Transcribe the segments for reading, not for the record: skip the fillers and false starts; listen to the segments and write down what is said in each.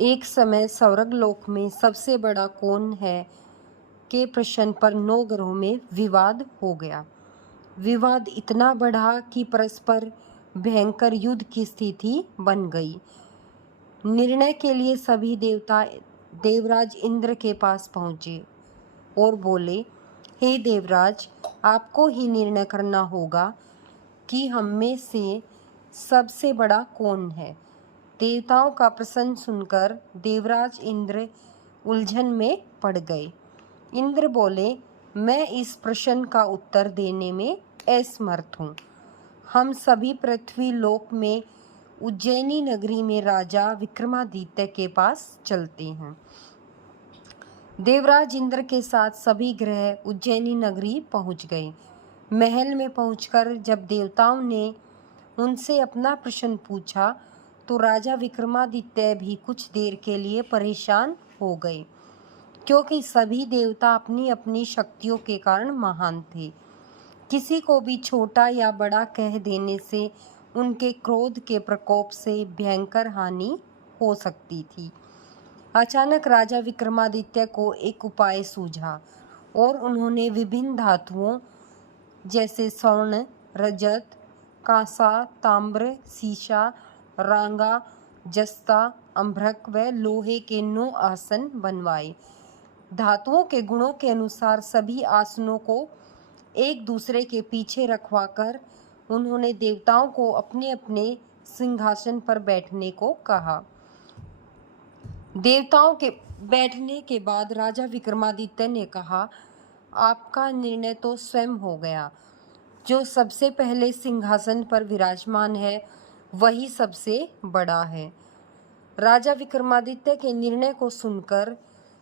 एक समय स्वर्गलोक में सबसे बड़ा कौन है के प्रश्न पर 9 ग्रहों में विवाद हो गया। विवाद इतना बढ़ा कि परस्पर भयंकर युद्ध की स्थिति बन गई। निर्णय के लिए सभी देवता देवराज इंद्र के पास पहुंचे और बोले, हे देवराज, आपको ही निर्णय करना होगा कि हम में से सबसे बड़ा कौन है। देवताओं का प्रश्न सुनकर देवराज इंद्र उलझन में पड़ गए। इंद्र बोले, मैं इस प्रश्न का उत्तर देने में असमर्थ हूँ। हम सभी पृथ्वी लोक में उज्जैनी नगरी में राजा विक्रमादित्य के पास चलते हैं। देवराज इंद्र के साथ सभी ग्रह उज्जैनी नगरी पहुंच गए। महल में पहुंचकर जब देवताओं ने उनसे अपना प्रश्न पूछा तो राजा विक्रमादित्य भी कुछ देर के लिए परेशान हो गए, क्योंकि सभी देवता अपनी अपनी शक्तियों के कारण महान थे। किसी को भी छोटा या बड़ा कह देने से उनके क्रोध के प्रकोप से भयंकर हानि हो सकती थी। अचानक राजा विक्रमादित्य को एक उपाय सूझा और उन्होंने विभिन्न धातुओं जैसे स्वर्ण, रजत, कांसा, ताम्र, सीसा, रांगा, जस्ता, अम्भ्रक व लोहे के 9 आसन बनवाए। धातुओं के गुणों के अनुसार सभी आसनों को एक दूसरे के पीछे रखवाकर उन्होंने देवताओं को अपने अपने सिंहासन पर बैठने को कहा। देवताओं के बैठने के बाद राजा विक्रमादित्य ने कहा, आपका निर्णय तो स्वयं हो गया। जो सबसे पहले सिंहासन पर विराजमान है वही सबसे बड़ा है। राजा विक्रमादित्य के निर्णय को सुनकर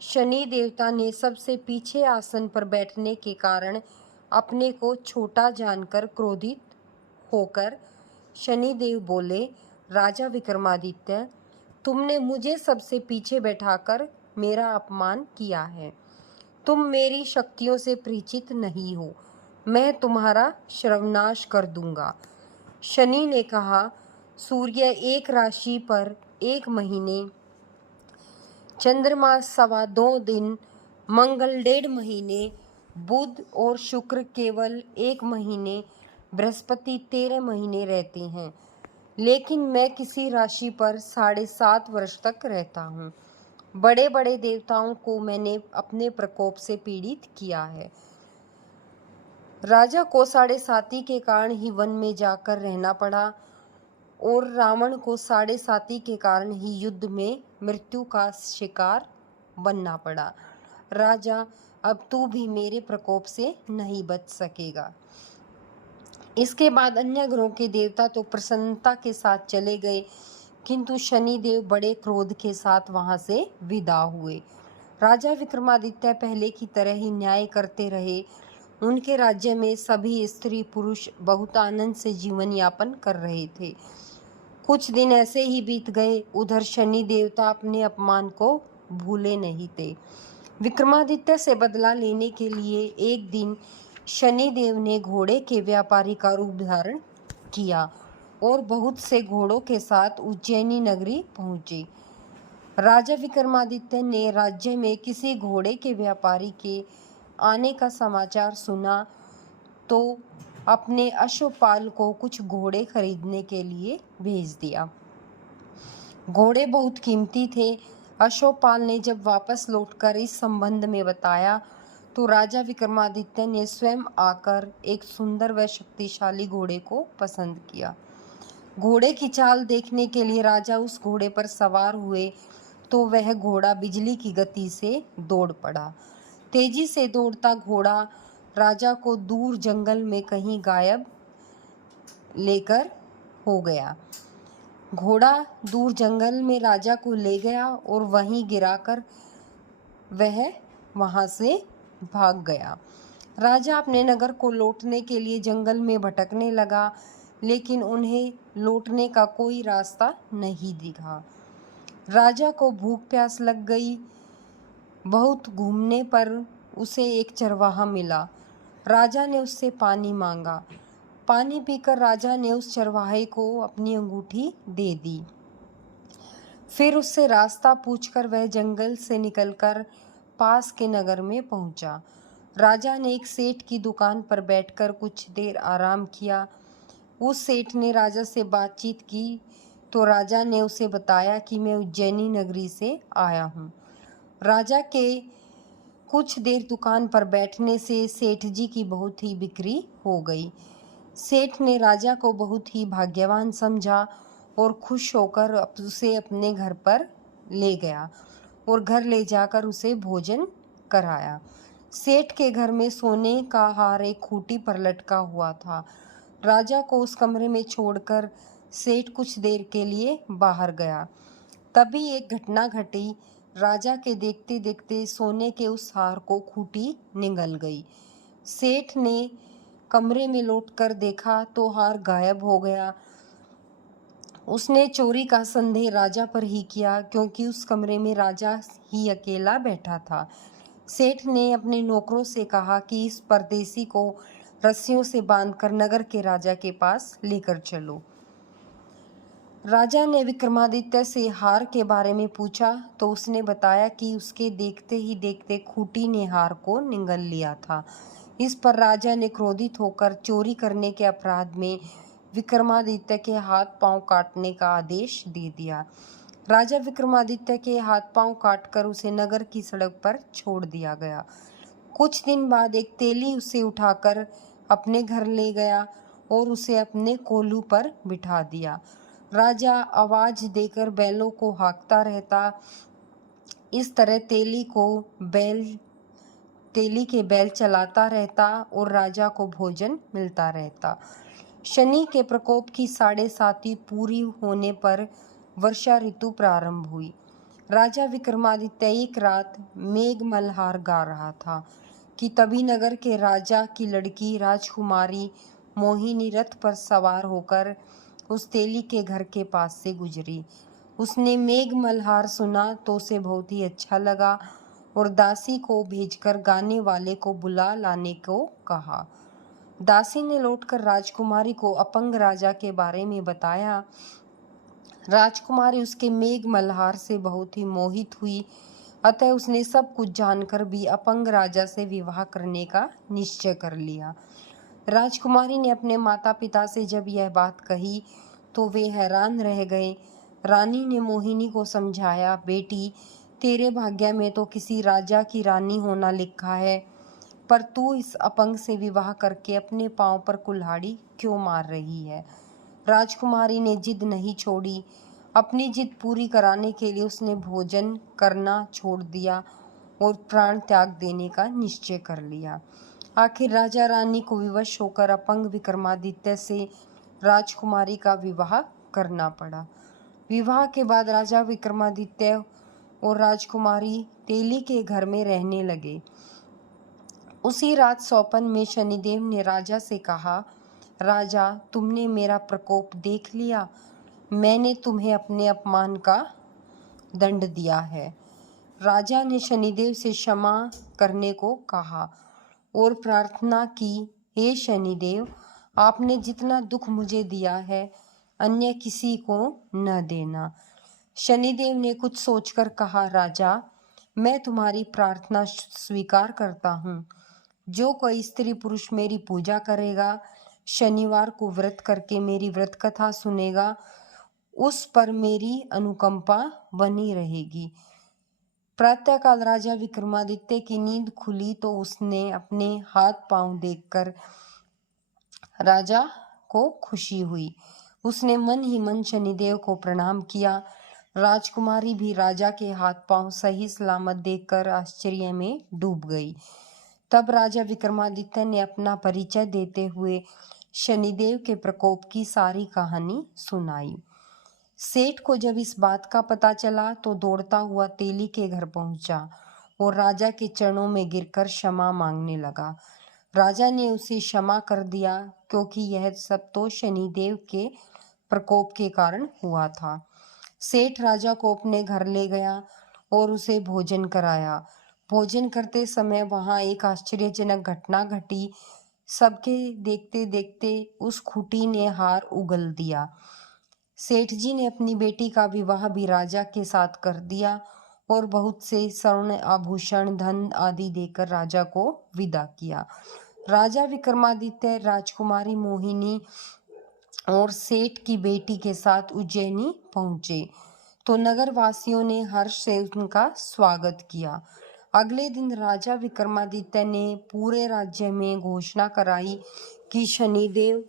शनि देवता ने सबसे पीछे आसन पर बैठने के कारण अपने को छोटा जानकर क्रोधित होकर शनिदेव बोले, राजा विक्रमादित्य, तुमने मुझे सबसे पीछे बैठाकर मेरा अपमान किया है। तुम मेरी शक्तियों से परिचित नहीं हो। मैं तुम्हारा सर्वनाश कर दूंगा। शनि ने कहा, सूर्य एक राशि पर 1 महीने, चंद्रमा 2.25 दिन, मंगल 1.5 महीने, बुध और शुक्र केवल 1 महीने, बृहस्पति 13 महीने रहते हैं, लेकिन मैं किसी राशि पर 7.5 वर्ष तक रहता हूँ। बड़े बड़े देवताओं को मैंने अपने प्रकोप से पीड़ित किया है। राजा को 7.5 के कारण ही वन में जाकर रहना पड़ा और रावण को 7.5 के कारण ही युद्ध में मृत्यु का शिकार बनना पड़ा। राजा, अब तू भी मेरे प्रकोप से नहीं बच सकेगा। इसके बाद अन्य ग्रहों के देवता तो प्रसन्नता के साथ चले गए, किंतु शनिदेव बड़े क्रोध के साथ वहां से विदा हुए। राजा विक्रमादित्य पहले की तरह ही न्याय करते रहे। उनके राज्य में सभी स्त्री पुरुष बहुत आनंद से जीवन यापन कर रहे थे। कुछ दिन ऐसे ही बीत गए। उधर शनि देवता अपने अपमान को भूले नहीं थे। विक्रमादित्य से बदला लेने के लिए एक दिन शनिदेव ने घोड़े के व्यापारी का रूप धारण किया और बहुत से घोड़ों के साथ उज्जैनी नगरी पहुंचे। राजा विक्रमादित्य ने राज्य में किसी घोड़े के व्यापारी के आने का समाचार सुना तो अपने अश्वपाल को कुछ घोड़े खरीदने के लिए भेज दिया। घोड़े बहुत कीमती थे। अश्वपाल ने जब वापस लौटकर इस संबंध में बताया तो राजा विक्रमादित्य ने स्वयं आकर एक सुंदर व शक्तिशाली घोड़े को पसंद किया। घोड़े की चाल देखने के लिए राजा उस घोड़े पर सवार हुए तो वह घोड़ा बिजली की गति से दौड़ पड़ा। तेजी से दौड़ता घोड़ा राजा को दूर जंगल में कहीं गायब लेकर हो गया। घोड़ा दूर जंगल में राजा को ले गया और वहीं गिराकर वह वहां से भाग गया। राजा अपने नगर को लौटने के लिए जंगल में भटकने लगा, लेकिन उन्हें लौटने का कोई रास्ता नहीं दिखा। राजा को भूख प्यास लग गई। बहुत घूमने पर उसे एक चरवाहा मिला। राजा ने उससे पानी मांगा। पानी पीकर राजा ने उस चरवाहे को अपनी अंगूठी दे दी। फिर उससे रास्ता पूछकर वह जंगल से निकलकर पास के नगर में पहुंचा। राजा ने एक सेठ की दुकान पर बैठकर कुछ देर आराम किया। उस सेठ ने राजा से बातचीत की तो राजा ने उसे बताया कि मैं उज्जैनी नगरी से आया हूँ। राजा के कुछ देर दुकान पर बैठने से सेठ जी की बहुत ही बिक्री हो गई। सेठ ने राजा को बहुत ही भाग्यवान समझा और खुश होकर उसे अपने घर पर ले गया और घर ले जाकर उसे भोजन कराया। सेठ के घर में सोने का हार एक खूंटी पर लटका हुआ था। राजा को उस कमरे में छोड़कर सेठ कुछ देर के लिए बाहर गया। तभी एक घटना घटी। राजा के देखते देखते सोने के उस हार को खूंटी निगल गई। सेठ ने कमरे में लौटकर देखा तो हार गायब हो गया। उसने चोरी का संदेह राजा पर ही किया, क्योंकि उस कमरे में राजा ही अकेला बैठा था। सेठ ने अपने नौकरों से कहा कि इस परदेसी को रस्सियों से बांधकर नगर के राजा के पास लेकर चलो। राजा ने विक्रमादित्य से हार के बारे में पूछा तो उसने बताया कि उसके देखते ही देखते खूंटी ने हार को निगल लिया था। इस पर राजा ने क्रोधित होकर चोरी करने के अपराध में विक्रमादित्य के हाथ पांव काटने का आदेश दे दिया। राजा विक्रमादित्य के हाथ पांव काटकर उसे नगर की सड़क पर छोड़ दिया गया। कुछ दिन बाद एक तेली उसे उठाकर अपने घर ले गया और उसे अपने कोल्हू पर बिठा दिया। राजा आवाज देकर बैलों को हाँकता रहता। इस तरह तेली के बैल चलाता रहता और राजा को भोजन मिलता रहता। शनि के प्रकोप की 7.5 पूरी होने पर वर्षा ऋतु प्रारंभ हुई। राजा विक्रमादित्य एक रात मेघ मल्हार गा रहा था कि तभी नगर के राजा की लड़की राजकुमारी मोहिनी रथ पर सवार होकर उस तेली के घर के पास से गुजरी। उसने मेघ मल्हार सुना तो उसे बहुत ही अच्छा लगा और दासी को भेजकर गाने वाले को बुला लाने को कहा। दासी ने लौटकर राजकुमारी को अपंग राजा के बारे में बताया। राजकुमारी उसके मेघ मल्हार से बहुत ही मोहित हुई, अतः उसने सब कुछ जानकर भी अपंग राजा से विवाह करने का निश्चय कर लिया। राजकुमारी ने अपने माता पिता से जब यह बात कही तो वे हैरान रह गए। रानी ने मोहिनी को समझाया, बेटी, तेरे भाग्य में तो किसी राजा की रानी होना लिखा है, पर तू इस अपंग से विवाह करके अपने पांव पर कुल्हाड़ी क्यों मार रही है। राजकुमारी ने जिद नहीं छोड़ी। अपनी जिद पूरी कराने के लिए उसने भोजन करना छोड़ दिया और प्राण त्याग देने का निश्चय कर लिया। आखिर राजा रानी को विवश होकर अपंग विक्रमादित्य से राजकुमारी का विवाह करना पड़ा। विवाह के बाद राजा विक्रमादित्य और राजकुमारी तेली के घर में रहने लगे। उसी रात सौपन में शनिदेव ने राजा से कहा, राजा, तुमने मेरा प्रकोप देख लिया। मैंने तुम्हें अपने अपमान का दंड दिया है। राजा ने शनिदेव से क्षमा करने को कहा और प्रार्थना की, हे शनिदेव, आपने जितना दुख मुझे दिया है अन्य किसी को न देना। शनिदेव ने कुछ सोचकर कहा, राजा, मैं तुम्हारी प्रार्थना स्वीकार करता हूँ। जो कोई स्त्री पुरुष मेरी पूजा करेगा, शनिवार को व्रत करके मेरी व्रत कथा सुनेगा, उस पर मेरी अनुकंपा बनी रहेगी। प्रातःकाल राजा विक्रमादित्य की नींद खुली तो उसने अपने हाथ पांव देखकर राजा को खुशी हुई। उसने मन ही मन शनिदेव को प्रणाम किया। राजकुमारी भी राजा के हाथ पांव सही सलामत देखकर आश्चर्य में डूब गई। तब राजा विक्रमादित्य ने अपना परिचय देते हुए शनिदेव के प्रकोप की सारी कहानी सुनाई। सेठ को जब इस बात का पता चला तो दौड़ता हुआ तेली के घर पहुंचा और राजा के चरणों में गिरकर क्षमा मांगने लगा। राजा ने उसे क्षमा कर दिया, क्योंकि यह सब तो शनिदेव के प्रकोप के कारण हुआ था। सेठ राजा को अपने घर ले गया और उसे भोजन कराया। भोजन करते समय वहां एक आश्चर्यजनक घटना घटी। सबके देखते देखते उस खूंटी ने हार उगल दिया। सेठ जी ने अपनी बेटी का विवाह भी राजा के साथ कर दिया और बहुत से स्वर्ण आभूषण धन आदि देकर राजा को विदा किया। राजा विक्रमादित्य राजकुमारी मोहिनी और सेठ की बेटी के साथ उज्जैनी पहुंचे तो नगर वासियों ने हर्ष से उनका स्वागत किया। अगले दिन राजा विक्रमादित्य ने पूरे राज्य में घोषणा कराई कि शनिदेव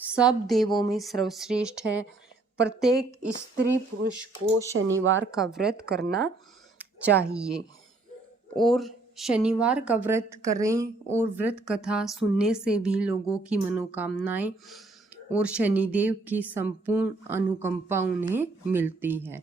सब देवों में सर्वश्रेष्ठ है। प्रत्येक स्त्री पुरुष को शनिवार का व्रत करना चाहिए और शनिवार का व्रत करें और व्रत कथा सुनने से भी लोगों की मनोकामनाएं और शनिदेव की संपूर्ण अनुकंपा उन्हें मिलती है।